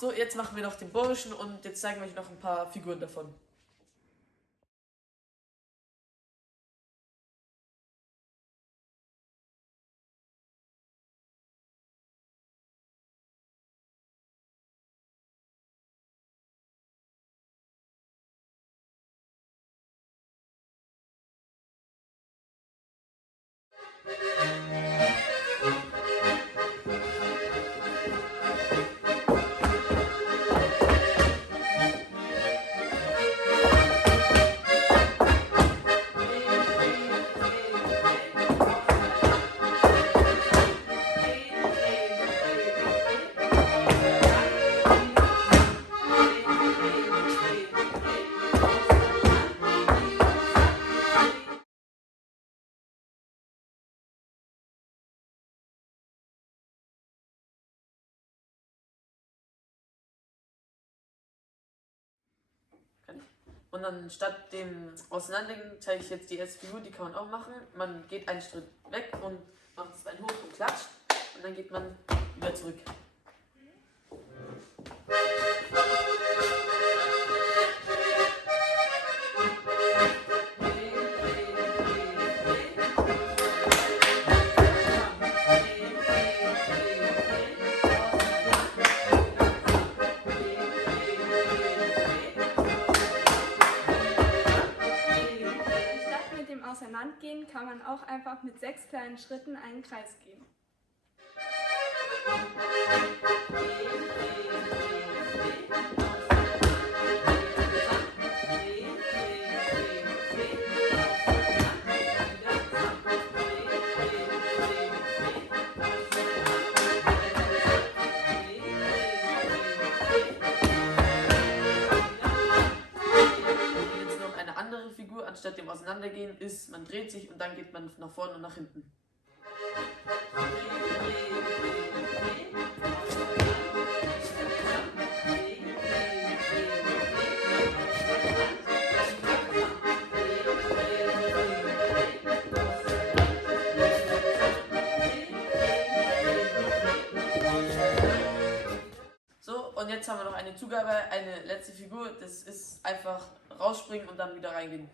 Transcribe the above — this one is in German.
So, jetzt machen wir noch den Burschen und jetzt zeigen wir euch noch ein paar Figuren davon. Und dann statt dem Auseinandergehen zeige ich jetzt die erste Figur, die kann man auch machen. Man geht einen Schritt weg und macht das Bein hoch und klatscht. Und dann geht man wieder zurück. Auseinandergehen kann man auch einfach mit 6 kleinen Schritten einen Kreis gehen. Figur anstatt dem Auseinandergehen ist, man dreht sich und dann geht man nach vorne und nach hinten. So, und jetzt haben wir noch eine Zugabe, eine letzte Figur, das ist einfach rausspringen und dann wieder reingehen.